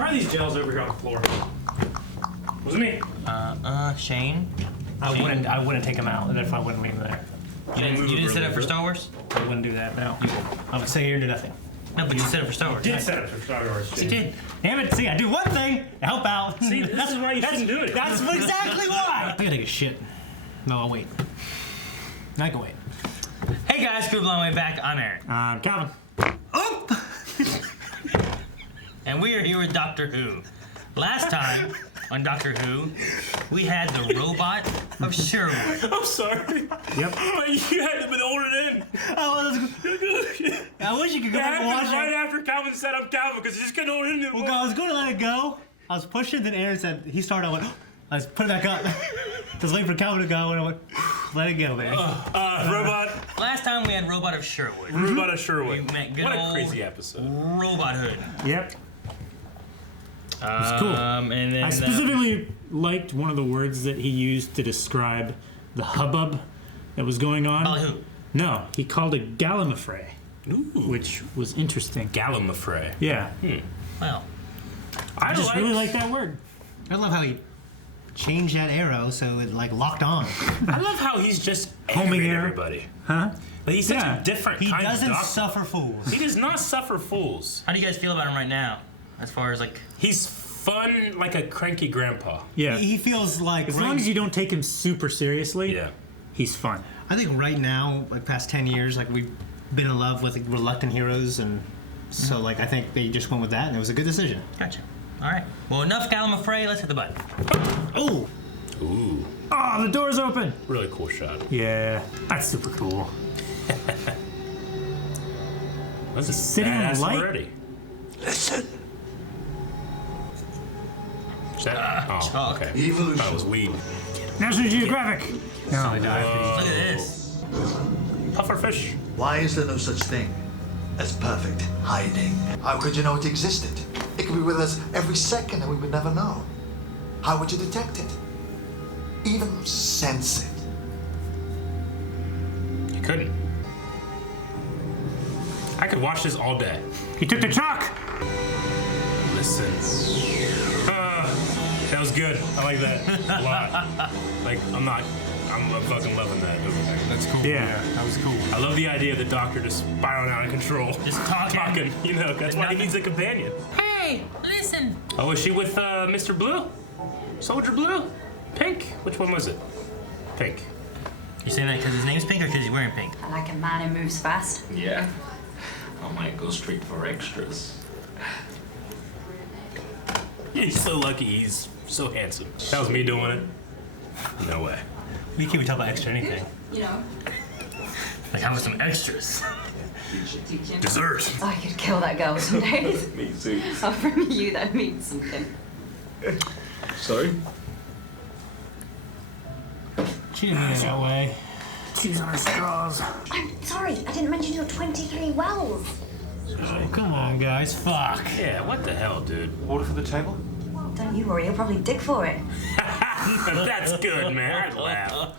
Why are these gels over here on the floor? Was it me? Shane? I wouldn't take them out if I wouldn't leave them there. You didn't set up for Star Wars? I wouldn't do that, no. I would stay here and do nothing. No, but you set up for Star Wars. Did set up for Star Wars. You did. Damn it, see, I do one thing to help out. See, this is why you shouldn't do it. That's exactly why. I gotta take a shit. No, I'll wait. I can wait. Hey guys, Kuro on the way back. I'm Aaron. Calvin. Oh! And we are here with Doctor Who. Last time on Doctor Who, we had the robot of Sherwood. I'm sorry. Yep. But you had to been ordered in. I wish you could go back and watch it. Right after Calvin set up Calvin, because he just couldn't order in anymore. Well, I was going to let it go. I was pushing, then Aaron said, he started, I went, I was put it back up. Just waiting for Calvin to go, and I went, let it go, man. Robot. Last time we had Robot of Sherwood. Robot of Sherwood. We met good what a old crazy episode. Robot Hood. Yep. It was cool. And then, I specifically liked one of the words that he used to describe the hubbub that was going on. Who? No, he called it gallimafray, which was interesting. Gallimafray. Yeah. Well, I just really like that word. I love how he changed that arrow so it like locked on. I love how he's just Homing angry at arrow. everybody. Huh? But he's such a different He kind of doesn't doctor. suffer fools. He does not suffer fools. how do you guys feel about him right now? As far as like, He's fun like a cranky grandpa. Yeah. He feels like As long as you don't take him super seriously, Yeah. he's fun. I think right now, like past 10 years, like we've been in love with like, reluctant heroes, and so like I think they just went with that, and it was a good decision. gotcha. All right. Well, enough Gallimafray. Let's hit the button. Oh, Ooh. Oh, the door's open. Really cool shot. Yeah, that's super cool. This is sitting on the badass light? already. Listen. Is that? Oh, okay. Evolution. That was weed. National Geographic. No, Look at this. Pufferfish. Why is there no such thing as perfect hiding? How could you know it existed? It could be with us every second and we would never know. How would you detect it? Even sense it? You couldn't. I could watch this all day. He took the chalk. Listen. That was good. I like that a lot. Like, I'm fucking loving that. That's cool. Yeah, that was cool. I love the idea of the doctor just spiraling out of control. Just talking. You know, that's why he needs a companion. Hey, listen. Oh, was she with Mr. Blue? Soldier Blue? Pink? Which one was it? Pink. You saying that because his name's Pink or because he's wearing pink? I like a man who moves fast. Yeah. I might go straight for extras. He's so lucky he's so handsome. That was me doing it. No way. We can't even talk about extra anything. You know, Like, how about some extras? Dessert. I could kill that girl some days. Me too. Oh, from you, that means something. Sorry? She didn't mean it that way. Cheese on her straws. I'm sorry, I didn't mention your 23 wells. Oh, come on, guys. Fuck. Yeah, what the hell, dude? Order for the table? Don't you worry, he'll probably dig for it. That's good, man. I'd laugh.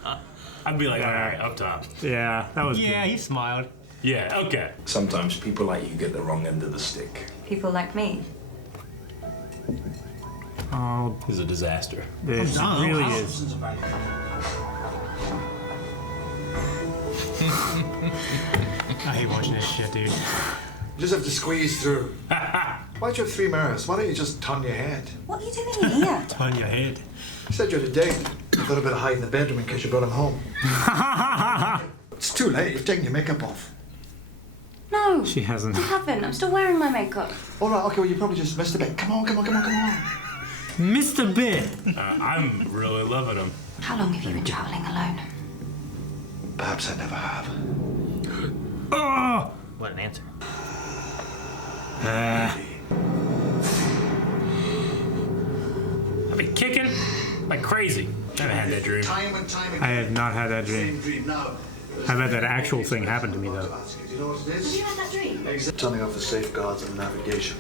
I'd be like, all right, up top. Yeah, that was Yeah, good. he smiled. Yeah, okay. Sometimes people like you get the wrong end of the stick. People like me. Oh, This is a disaster. this Oh, really wow. is. I hate watching this shit, dude. You just have to squeeze through. Why'd you have 3 mirrors? Why don't you just turn your head? What are you doing here? Turn your head. You said you had a date. I thought I'd better hide in the bedroom in case you brought him home. It's too late. You've taken your makeup off. No, She hasn't. I haven't. I'm still wearing my makeup. All right, okay, well, you probably just missed a bit. Come on, come on, come on, come on. Mr. Bit. I'm really loving him. How long have you been traveling alone? Perhaps I never have. Oh. What an answer. I've been kicking like crazy. I haven't had that dream. Time and time again. I have not had that dream. Same dream now. I've had that actual thing happen to me, though. Do you know what it Have is? you had that dream? Turning off the safeguards and navigation.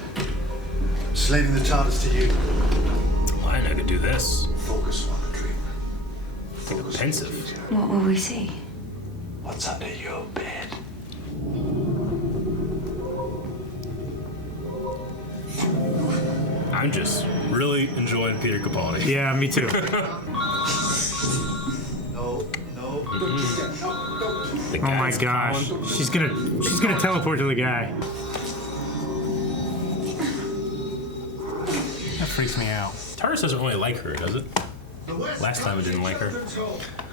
Slaving the TARDIS to you. Well, I could do this. Focus on the dream. I think I'm pensive. What will we see? What's under your bed? I'm just really enjoying Peter Capaldi. Yeah, me too. No, no, don't you get, no, don't. The Oh my guy's gosh. calling. She's gonna teleport to the guy. That freaks me out. Tardis doesn't really like her, does it? Last time it didn't like her.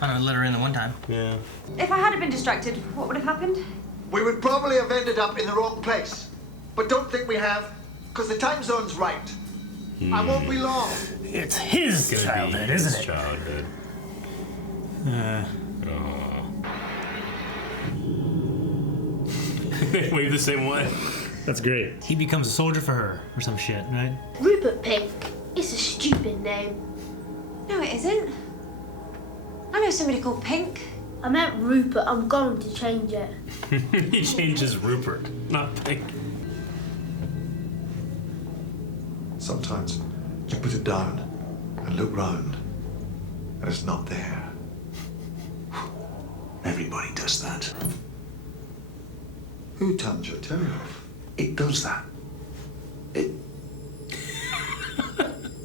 I don't know, let her in the one time. Yeah. If I hadn't been distracted, what would have happened? We would probably have ended up in the wrong place. But don't think we have, because the time zone's right. I won't be long. It's his Gonna childhood, be isn't his it? Childhood. They wave the same way. That's great. He becomes a soldier for her, or some shit, right? Rupert Pink. It's a stupid name. No, it isn't. I know somebody called Pink. I meant Rupert. I'm going to change it. He changes Rupert, not Pink. Sometimes you put it down and look round, and it's not there. Everybody does that. Who turns your telly off? It does that. It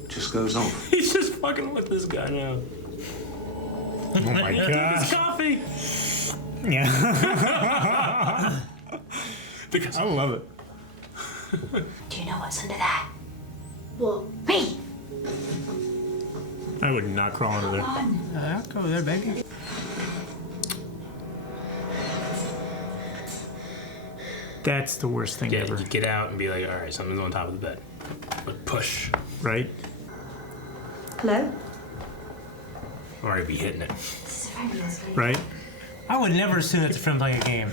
just goes off. He's just fucking with this guy now. Oh my It's gosh. coffee. Yeah. Because I love it. Do you know what's under there? What? Me! I would not crawl under there. I'll go there, baby. That's the worst thing yeah, ever, you get out and be like, all right, something's on top of the bed. But push. right? Hello? Or I'd be hitting it. This is a very nice lady. Right? I would never assume that's a friend playing a game.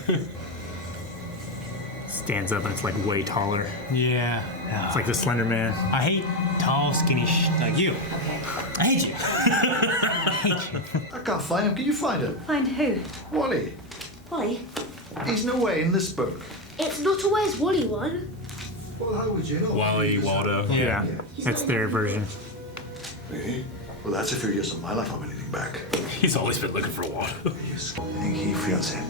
Stands up and it's like way taller. Yeah. It's like the Slender Man. I hate tall, skinny like you. Okay. I hate you. I hate you. I can't find him. Can you find him? Find who? Wally. Wally? He's nowhere in this book. It's not a Where's Wally one. Well, how would you know? Wally, Waldo. Yeah. That's their version. Really? Well, that's a few years of my life I'm anything back. He's always been looking for Waldo. I think he feels it.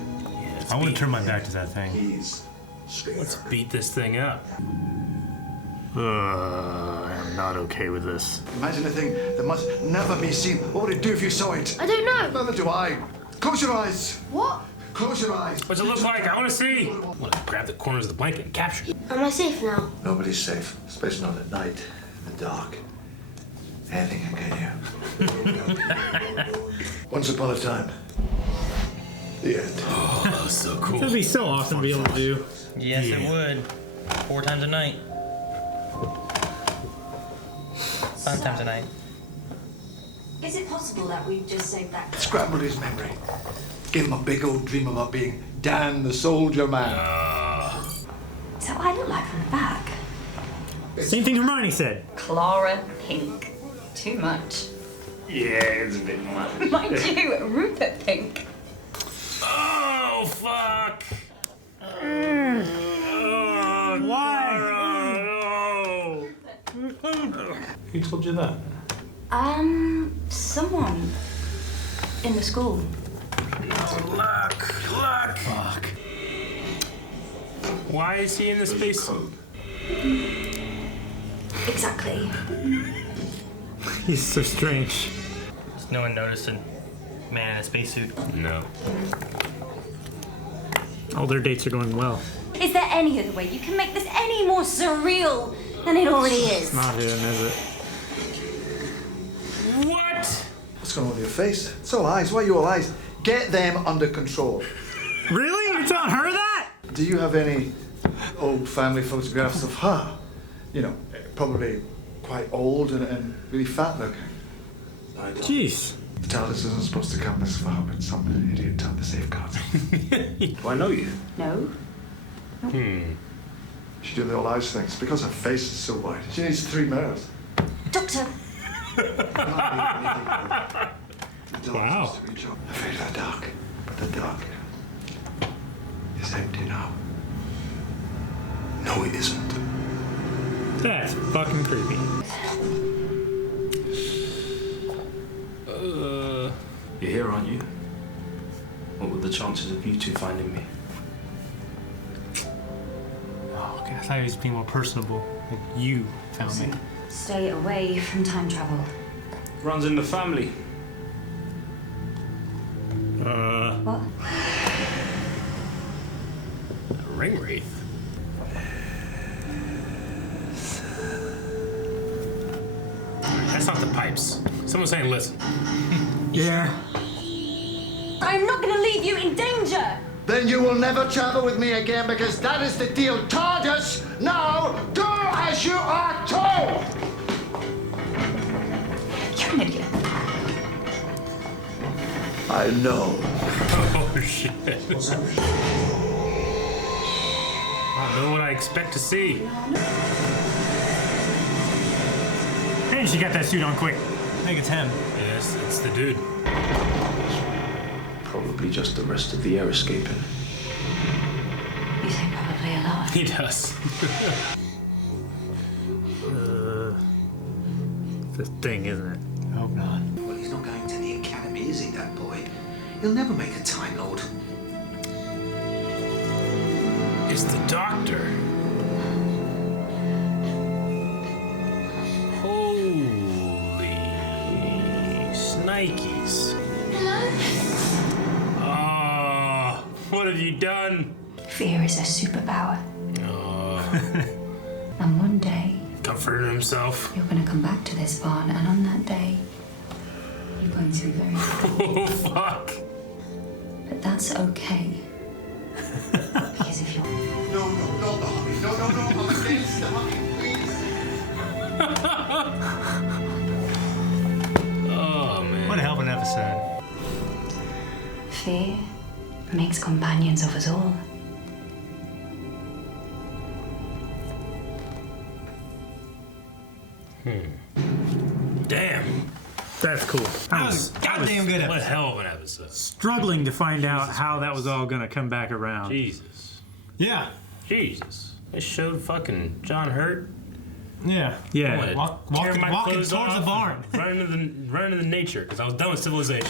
I want to turn my back to that thing. He's straight. Let's beat this thing up. I'm not okay with this. Imagine a thing that must never be seen. What would it do if you saw it? I don't know. Neither do I. Close your eyes. What? Close your eyes. What's it look like? I want to see. I want to grab the corners of the blanket and capture it. Am I safe now? Nobody's safe, especially not at night, in the dark. Anything can get you. Once upon a time. The end. Oh, that was so cool. That'd be so awesome to be able to do. Yes, it would. 4 times a night. 5 times a night. Is it possible that we just saved that? Scrambled his memory. Gave him a big old dream about being Dan the Soldier Man. Is that what I look like from the back? Same thing Hermione said. Clara Pink. Too much. Yeah, it's a bit much. Mind you, Rupert Pink. Oh, fuck. Why? Who told you that? Someone in the school. Look. Fuck. Why is he in the space suit? Exactly. He's so strange. No one noticed a man in a spacesuit. No. All their dates are going well. Is there any other way you can make this any more surreal than it already is? Not him, is it? What? What's going on with your face? It's all eyes. Why are you all eyes? Get them under control. Really? You're telling her that? Do you have any old family photographs of her? You know, probably quite old and really fat looking. Jeez. The TARDIS isn't supposed to come this far, but some idiot turned the safeguards. Do I know you? No. She did the old eyes thing. It's because her face is so wide. She needs 3 mirrors. Doctor. Wow. Afraid of the dark, but the dark is empty now. No, it isn't. That's fucking creepy. You're here, aren't you? What were the chances of you two finding me? Oh, okay. I thought he was being more personable. Like you found me. Stay away from time travel. Runs in the family. What? Ring wraith. That's not the pipes. Someone's saying, listen. Yeah. I'm not gonna leave you in danger! Then you will never travel with me again because that is the deal. TARDIS, now do as you are told! You're an idiot. I know. Oh, shit. I don't know what I expect to see. And she got that suit on quick. I think it's him. Yes, it's the dude. Probably just the rest of the air escaping. You think probably a lot. He does. The thing, isn't it? I hope not. Well, he's not going to the academy, is he, that boy? He'll never make a Time Lord. It's the doctor. Holy Snikes. Oh, what have you done? Fear is a superpower. Oh, And one day, comforting himself. you're gonna come back to this barn, and on that day, you're going to be very happy. Oh, fuck. But that's okay. Because if you're... No, not the honey. No, I'm against the honey, please. Oh, man. What a hell of an episode. Fear makes companions of us all. Damn. That's cool. That was goddamn good What a episode. hell of an episode. Struggling to find out how that was all gonna come back around. Jesus. Yeah. Jesus. They showed fucking John Hurt. Yeah. Yeah. Walking towards the barn. Running into nature, because I was done with civilization.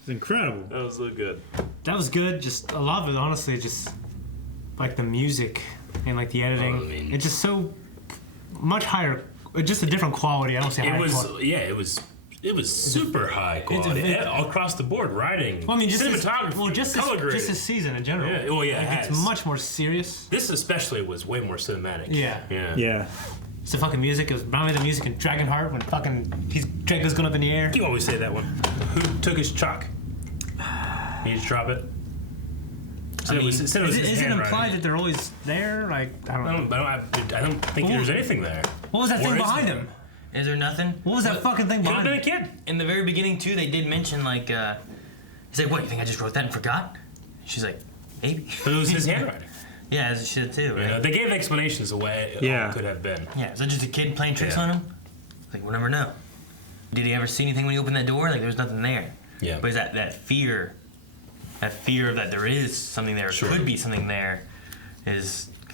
It's incredible. That was so good. That was good. Just a lot of it, honestly, just like the music and like the editing. Oh, I mean- It's just so much higher, just a different quality. I don't say It high was, quality. yeah, it was super high quality. All across the board, writing, Well, I mean, just cinematography, color this grading. season in general. Yeah, well, yeah, Like, it it's has. much more serious. This especially was way more cinematic. Yeah. Yeah. Yeah. It's the fucking music. It was probably the music in Dragonheart when fucking Drago's going up in the air. You always say that one. Who took his chalk? You just drop it. So it was his Is it handwriting. implied that they're always there? Like I don't know. I don't think there's anything there. What was that Or thing is behind there? him? Is there nothing? What was that fucking thing Could have behind been a him? kid. In the very beginning too, they did mention like, he's like, "What? You think I just wrote that and forgot?" She's like, "Maybe." But it was his handwriting. Yeah, as it should too, You right? know, they gave explanations of what it Yeah. all could have been. Yeah, is that just a kid playing tricks Yeah. on him? Like, we'll never know. Did he ever see anything when he opened that door? Like, there was nothing there. Yeah. But is that fear of that there is something there, Sure. could be something there,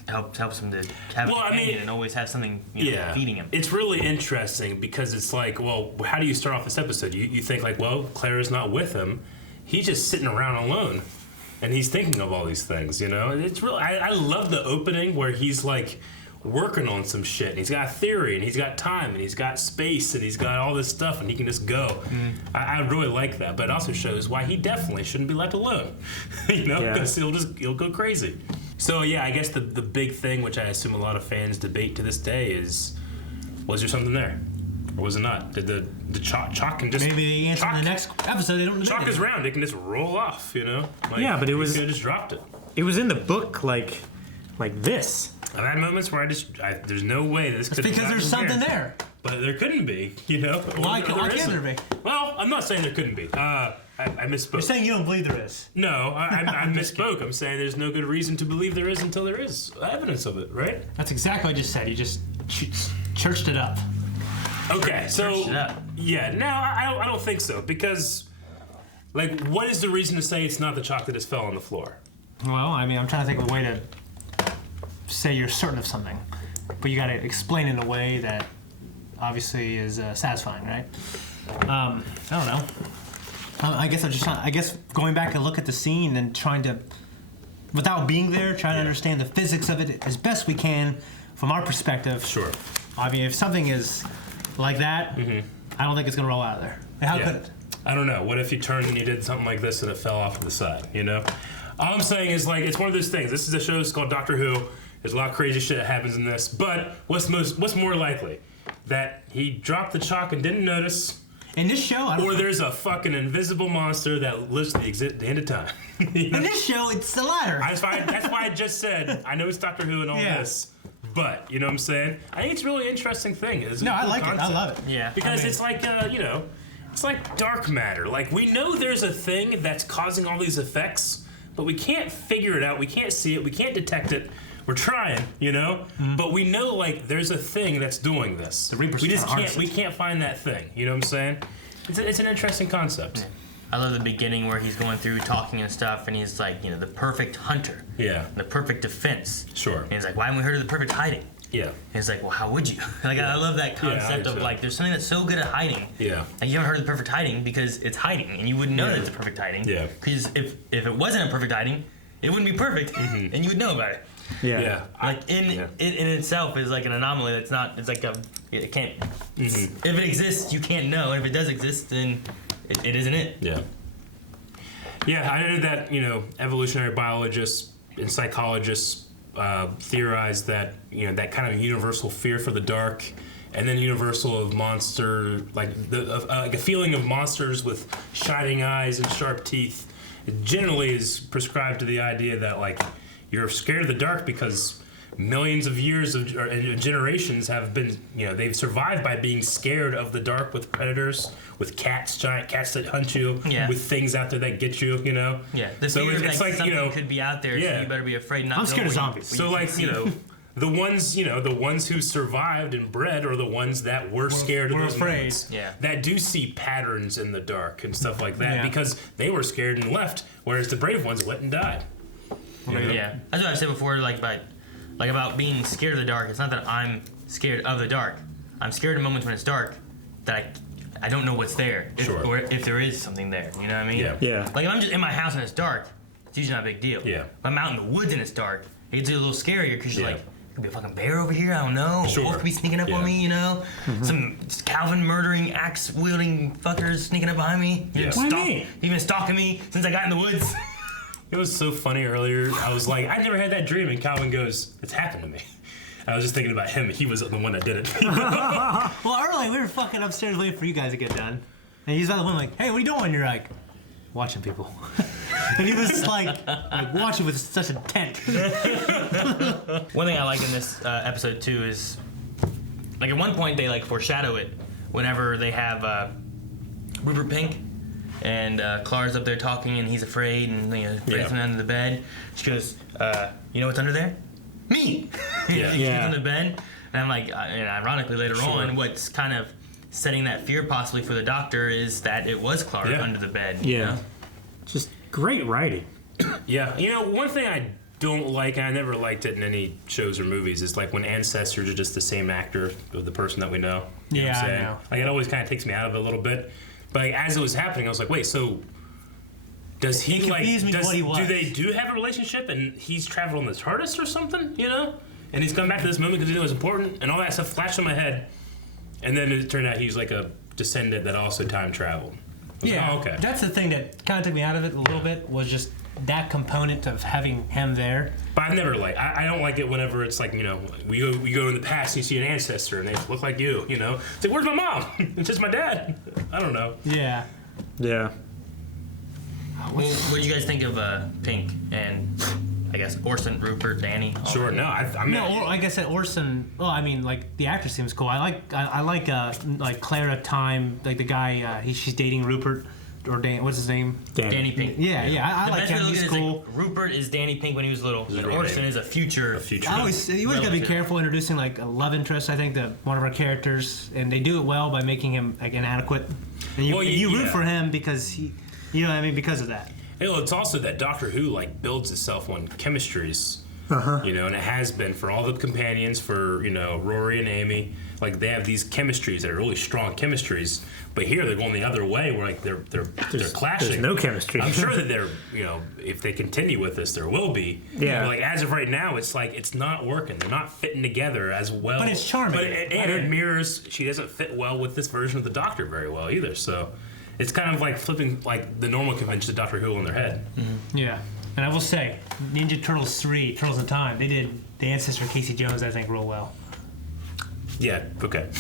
helps him to have Well, a I mean- companion and always have something feeding him. It's really interesting because it's like, well, how do you start off this episode? You think like, well, Clara's not with him. He's just sitting around alone. And he's thinking of all these things, you know? It's really, I love the opening where he's like working on some shit. And he's got a theory and he's got time and he's got space and he's got all this stuff and he can just go. I really like that. But it also shows why he definitely shouldn't be left alone, you know? Yeah. Because he'll go crazy. So yeah, I guess the big thing, which I assume a lot of fans debate to this day, is was there something there, or was it not? Did the chalk can just Maybe the answer in chalk- the next episode. They don't Chalk debate is it. round; it can just roll off, you know. Like, Yeah, but it you was- could have just dropped it. It was in the book like this. I've had moments where there's no way this could. Because there's something there. But there couldn't be, you know. Why Or can't isn't. there be? Well, I'm not saying there couldn't be. I misspoke. You're saying you don't believe there is. No, I misspoke. I'm saying there's no good reason to believe there is until there is evidence of it, right? That's exactly what I just said. You just churched it up. Okay, so Searched it up. yeah, no, I don't think so because, like, what is the reason to say it's not the chalk that just fell on the floor? Well, I mean, I'm trying to think of a way to say you're certain of something, but you got to explain in a way that obviously is satisfying, right? I don't know. I guess I'm just trying. I guess going back and look at the scene and trying to, without being there, trying to understand the physics of it as best we can, from our perspective, Sure. I mean, if something is like that, I don't think it's gonna roll out of there. And how could it? I don't know. What if you turned and you did something like this and it fell off to the side? You know. All I'm saying is like it's one of those things. This is a show. It's called Doctor Who. There's a lot of crazy shit that happens in this. But what's more likely? That he dropped the chalk and didn't notice. In this show, I don't or know. there's a fucking invisible monster that lives to the end of time. You know? In this show, it's the latter. That's why I just said I know it's Doctor Who and all this, but you know what I'm saying. I think it's a really interesting thing. It's a No, I cool like it. I concept. love it. Yeah. Because it's like it's like dark matter. Like we know there's a thing that's causing all these effects, but we can't figure it out. We can't see it. We can't detect it. We're trying, you know, but we know like there's a thing that's doing this. The Reapers we just are can't. We can't find that thing. You know what I'm saying? It's an interesting concept. Yeah. I love the beginning where he's going through talking and stuff, and he's like, the perfect hunter. Yeah. The perfect defense. Sure. And he's like, why haven't we heard of the perfect hiding? Yeah. And he's like, well, how would you? Like, I love that concept of like, there's something that's so good at hiding. Yeah. Like, you haven't heard of the perfect hiding because it's hiding, and you wouldn't know that it's a perfect hiding. Yeah. Because if it wasn't a perfect hiding, it wouldn't be perfect, and you would know about it. Yeah. Like it in itself is like an anomaly. That's not. It's like it can't. If it exists, you can't know. And if it does exist, then it isn't it. Yeah. Yeah, I know that evolutionary biologists and psychologists theorize that that kind of universal fear for the dark, and then universal of monster like a feeling of monsters with shining eyes and sharp teeth. It generally is prescribed to the idea that like you're scared of the dark because millions of years of generations have been, they've survived by being scared of the dark with predators, with cats, giant cats that hunt you, with things out there that get you, Yeah, the so fear it's like like something could be out there, so you better be afraid not. I'm scared of zombies. So like the ones who survived and bred are the ones that were scared of those afraid. moments. Yeah. That do see patterns in the dark and stuff like that Yeah. because they were scared and left, whereas the brave ones went and died. Yeah, that's what I said before. Like about being scared of the dark. It's not that I'm scared of the dark. I'm scared of moments when it's dark that I don't know what's there, or if there is something there. You know what I mean? Yeah. Yeah. Like if I'm just in my house and it's dark, it's usually not a big deal. Yeah. If I'm out in the woods and it's dark, it's a little scarier because you're Yeah. like, could be a fucking bear over here. I don't know. Sure. A wolf could be sneaking up on me. Some Calvin murdering, axe wielding fuckers sneaking up behind me. Yeah. Why me? You've been stalking me since I got in the woods. It was so funny earlier. I was like, I never had that dream, and Calvin goes, "It's happened to me." I was just thinking about him. He was the one that did it. Well, earlier we were fucking upstairs waiting for you guys to get done, and he's on the one like, "Hey, what are you doing?" And you're like, "Watching people." And he was like watching with such intent. One thing I like in this episode too is, like at one point they like foreshadow it whenever they have Rupert Pink and Clara's up there talking and he's afraid and afraid under the bed. She goes, "You know what's under there? Me." Yeah. She gets under the bed, and I'm like, and ironically later on, what's kind of setting that fear possibly for the Doctor is that it was Clara under the bed. Yeah. You know? Just great writing. Yeah, one thing I don't like, and I never liked it in any shows or movies, is like when ancestors are just the same actor of the person that we know. You know what I'm I saying? know. Like it always kind of takes me out of it a little bit. But like, as it was happening, I was like, wait, so does he It like? confused me what he was. Do they have a relationship, and he's traveled on the TARDIS or something? And he's come back to this moment because he knew it was important, and all that stuff flashed in my head. And then it turned out he's like a descendant that also time traveled. I was like, oh, okay. That's the thing that kind of took me out of it a little bit, was just that component of having him there. But I've never I don't like it whenever it's like, we go in the past and you see an ancestor and they look like you, It's like, where's my mom? It's just my dad. I don't know. Yeah. Yeah. Well, what do you guys think of Pink and I guess Orson, Rupert, Danny? Sure, no, I mean... No, or, like I said, Orson. Well, I mean, like the actor seems cool. I like Clara Time, like the guy. She's dating Rupert or Dan. What's his name? Danny Pink. Yeah. I The like best way him. to look He's at it is, cool. like, Rupert is Danny Pink when he was little, and Orson is a future. future. You always gotta be careful introducing like a love interest. I think that one of our characters, and they do it well by making him like inadequate, and you root for him because he, because of that. It's also that Doctor Who builds itself on chemistries You know, and it has been for all the companions, for, you know, Rory and Amy. Like, they have these chemistries that are really strong chemistries, but here they're going the other way, where like they're clashing. There's no chemistry. I'm sure that they're, you know, if they continue with this, there will be. Yeah. But like as of right now, it's like it's not working. They're not fitting together as well. But it's charming. But it mirrors. She doesn't fit well with this version of the Doctor very well either. So it's kind of like flipping like the normal convention of Doctor Who on their head. Mm-hmm. Yeah. And I will say, Ninja Turtles 3, Turtles in Time, they did the ancestor Casey Jones, I think, real well. Yeah. Okay.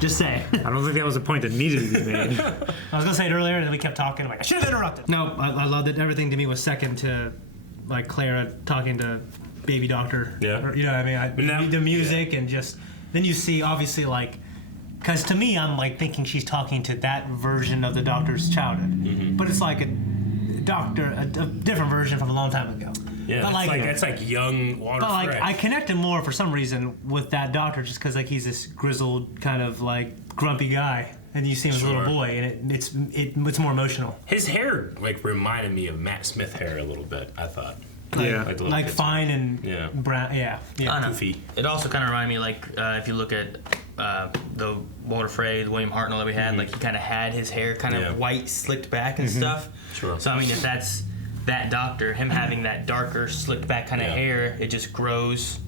Just saying. I don't think that was a point that needed to be made. I was gonna say it earlier, and then we kept talking. I'm like, I should have interrupted. No, I loved it. Everything to me was second to, like, Clara talking to Baby Doctor. Yeah. Or, you know what I mean? The music and just then you see obviously like, because to me I'm like thinking she's talking to that version of the Doctor's childhood, but it's like a different version from a long time ago. Yeah, but it's like young Walter But like Frey. I connected more for some reason with that Doctor just because like he's this grizzled kind of like grumpy guy, and you see him as a little boy, and it's more emotional. His hair like reminded me of Matt Smith hair a little bit. I thought. Like fine and brown. Yeah. Goofy. It also kind of reminded me, like, if you look at the Walter Frey, the William Hartnell that we had, like, he kind of had his hair kind of white, slicked back and stuff. Sure. So, I mean, if that's that Doctor, him having that darker, slicked back kind of hair, it just grows,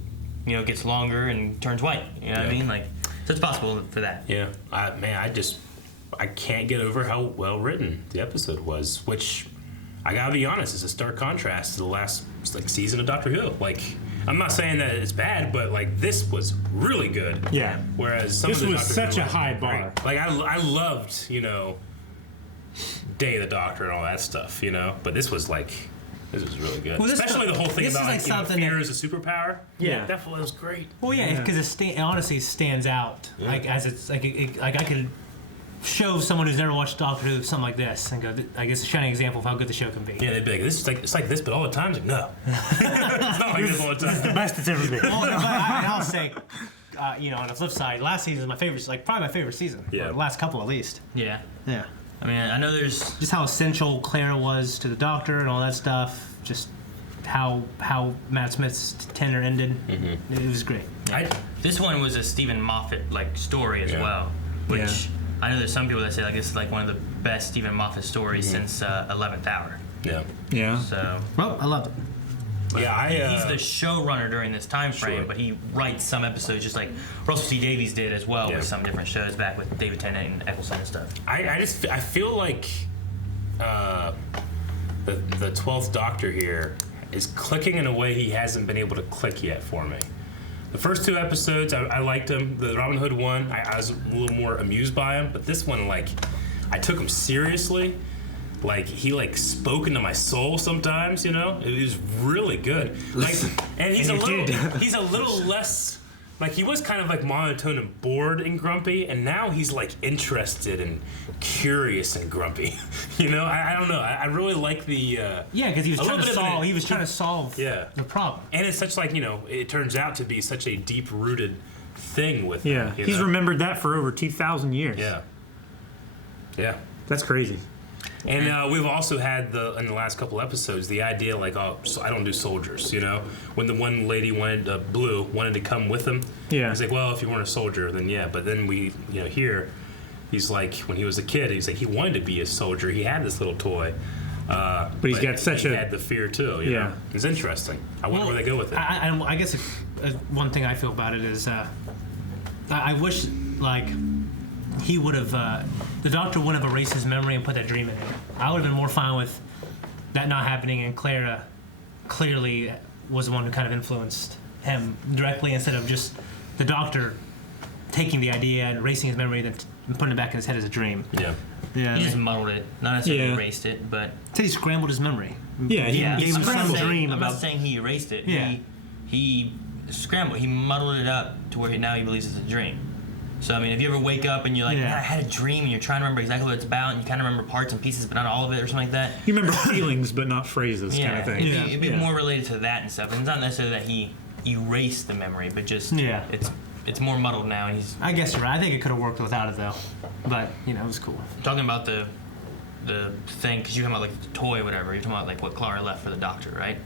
you know, gets longer and turns white. You know what I mean? Like, so it's possible for that. Yeah. I can't get over how well written the episode was, which I gotta be honest, is a stark contrast to the last like season of Doctor Who. Like, I'm not saying that it's bad, but like this was really good. Yeah. Whereas some This of the was Doctor such Who a was high great. bar. Like I loved, you know, Day of the Doctor and all that stuff, you know. But this was really good. Well, Especially the whole thing this about is like, something fear that- is a superpower. Yeah. That was great. Well, yeah, because it honestly stands out. Like as it's like like I could show someone who's never watched Doctor Who something like this and go, I guess, a shining example of how good the show can be. Yeah, they'd be like, it's like this, but all the time. It's like, no, it's not like this all the time. The best it's ever been. Well, no, but I'll say, you know, on the flip side, last season is my favorite, like probably my favorite season. Yeah. Or the last couple at least. Yeah. Yeah. I mean, I know there's... Just how essential Clara was to the Doctor and all that stuff. Just how Matt Smith's tenure ended. It was great. This one was a Stephen Moffat like story as well, which I know there's some people that say like this is like one of the best Stephen Moffat stories since 11th Hour. Yeah. Yeah. So Well, I loved it. Yeah, he's the showrunner during this time frame, but he writes some episodes just like Russell T Davies did as well with some different shows back with David Tennant and Eccleston and stuff. I feel like the 12th Doctor here is clicking in a way he hasn't been able to click yet for me. The first two episodes, I liked him. The Robin Hood one, I was a little more amused by him. But this one, like, I took him seriously. Like, he, like, spoke into my soul sometimes, you know? It was really good. Like, and he's a little less... Like, he was kind of, like, monotone and bored and grumpy, and now he's, like, interested and curious and grumpy. You know? I don't know. I really like the... Yeah, because he was trying to solve the problem. And it's such, like, you know, it turns out to be such a deep-rooted thing with him. Yeah, he's remembered that for over 2,000 years. Yeah. Yeah. That's crazy. And we've also had in the last couple episodes the idea like, oh, so I don't do soldiers, you know. When the one lady Blue wanted to come with him, he's like, well, if you weren't a soldier, then yeah. But then we, you know, here, he's like, when he was a kid, he's like, he wanted to be a soldier. He had this little toy, but he had the fear too. You know? It's interesting. I wonder where they go with it. I guess one thing I feel about it is, I wish like. He would have, the Doctor wouldn't have erased his memory and put that dream in him. I would have been more fine with that not happening, and Clara clearly was the one who kind of influenced him directly instead of just the Doctor taking the idea and erasing his memory and then putting it back in his head as a dream. Yeah. Yeah. He just muddled it, not necessarily erased it, but... He scrambled his memory. Yeah, he gave him some dream I'm about... not saying he erased it. Yeah. He scrambled, he muddled it up to where now he believes it's a dream. So, I mean, if you ever wake up and you're like, I had a dream, and you're trying to remember exactly what it's about, and you kind of remember parts and pieces, but not all of it or something like that. You remember feelings, but not phrases kind of thing. It'd be more related to that and stuff. And it's not necessarily that he erased the memory, but just it's more muddled now. And I guess you're right. I think it could have worked without it, though. But, you know, it was cool. Talking about the thing, because you're talking about, like, the toy or whatever. You're talking about, like, what Clara left for the Doctor, right?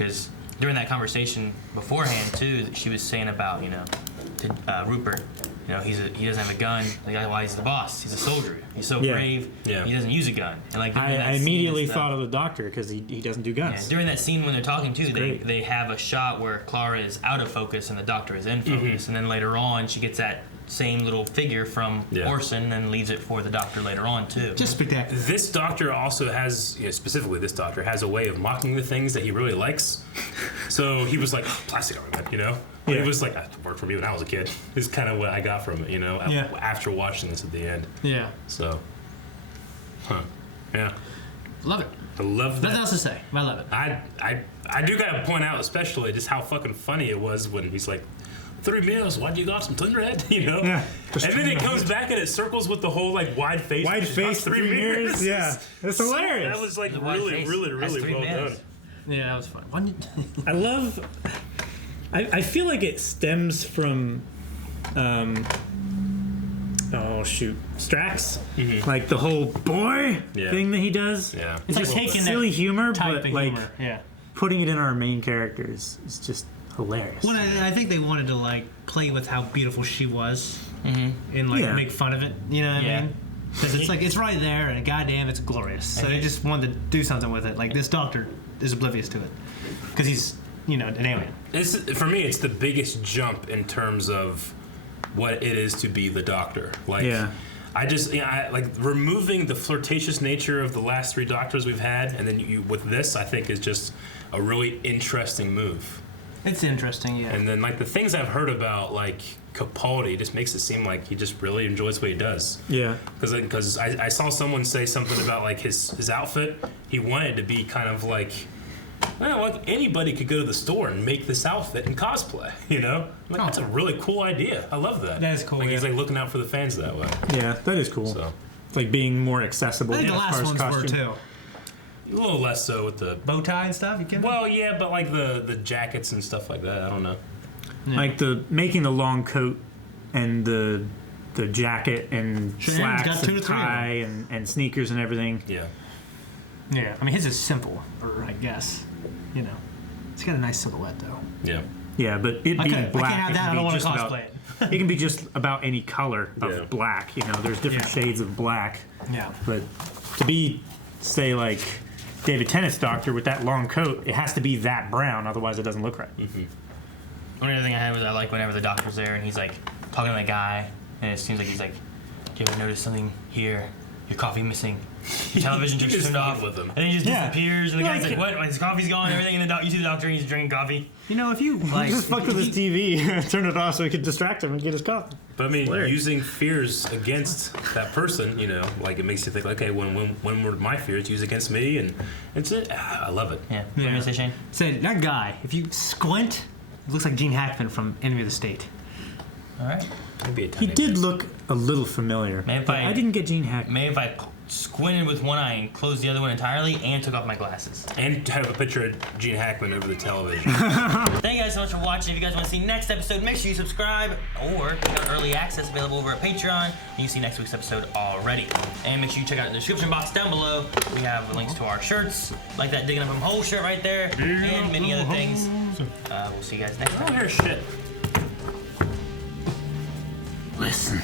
because during that conversation beforehand too, she was saying about to Rupert, he doesn't have a gun. Like, why he's the boss? He's a soldier. He's so brave. Yeah. He doesn't use a gun. And like I immediately thought of the doctor because he doesn't do guns. during that scene when they're talking too, they have a shot where Clara is out of focus and the doctor is in focus, and then later on she gets that same little figure from Orson and leaves it for the doctor later on too. Just spectacular. This doctor also has, specifically this doctor, has a way of mocking the things that he really likes. So he was like, plastic armament, But it was like, that worked for me when I was a kid. Is kind of what I got from it, after watching this at the end. Yeah. So, yeah. Love it. I love that. Nothing else to say. I love it. I do gotta point out especially just how fucking funny it was when he's like, 3 meals, why'd you got some Thunderhead? Yeah. And then it comes back and it circles with the whole like wide face. Wide face, 3 mirrors. Yeah. It's hilarious. That was like really well done. Yeah, that was fun. I love. I feel like it stems from. Strax. Like the whole boy thing that he does. Yeah. It's like just taking silly that humor, type but of like humor. putting it in our main characters is just hilarious. Well, I think they wanted to like play with how beautiful she was, and like make fun of it. You know what I mean? Because it's like it's right there, and goddamn, it's glorious. So they just wanted to do something with it. Like this doctor is oblivious to it because he's an alien. For me, it's the biggest jump in terms of what it is to be the doctor. Like, I like removing the flirtatious nature of the last 3 doctors we've had, and then with this, I think is just a really interesting move. It's interesting, yeah. And then like the things I've heard about like Capaldi just makes it seem like he just really enjoys what he does. Yeah. Because I saw someone say something about like his outfit. He wanted to be kind of like, like anybody could go to the store and make this outfit and cosplay. Like that's a really cool idea. I love that. That is cool. Like he's like looking out for the fans that way. Yeah, that is cool. So it's like being more accessible. I think the as far last as ones were costume. too. a little less so with the Bow tie and stuff. You can. well, yeah, but like the jackets and stuff like that. I don't know. Yeah. Like the making the long coat and the jacket and Sure, Aaron's got slacks 2 and to 3 of them. tie and sneakers and everything. Yeah. Yeah, I mean his is simple, or I guess, it's got a nice silhouette though. Yeah. Yeah, but it being I black, can't have it that. can I be don't want just to about, cosplay it. it can be just about any color of Yeah. black. There's different shades of black. Yeah. But to be, say, like David Tennant's doctor with that long coat, it has to be that brown, otherwise it doesn't look right. Mm-hmm. One other thing I had was I like whenever the doctor's there and he's like talking to the guy, and it seems like he's like, "Do you ever notice something here? Your coffee missing? Your television He just just turned off." fucking with him. And then he just Yeah. disappears, and the guy's Like- like, "What? His coffee's gone, and everything." And you see the doctor, and he's drinking coffee. If you like, He just fucked with his TV, turned it off so he could distract him and get his coffee. But I mean, Hilarious. using fears against that person, like it makes you think, okay, when were my fears used against me? And it's it. I love it. Yeah. What are you gonna say, Shane? say that guy. If you squint, it looks like Gene Hackman from Enemy of the State. All right. Maybe a He tiny did bit. look a little familiar. Maybe if but I- I didn't get Gene Hackman. Maybe if I squinted with one eye and closed the other one entirely and took off my glasses. And have a picture of Gene Hackman over the television. Thank you guys so much for watching. If you guys want to see next episode, make sure you subscribe or check out early access available over at Patreon. And you can see next week's episode already. And make sure you check out the description box down below. We have links to our shirts, like that Digging Up Him Hole shirt right there, and many other things. We'll see you guys next I time. don't hear shit. Listen.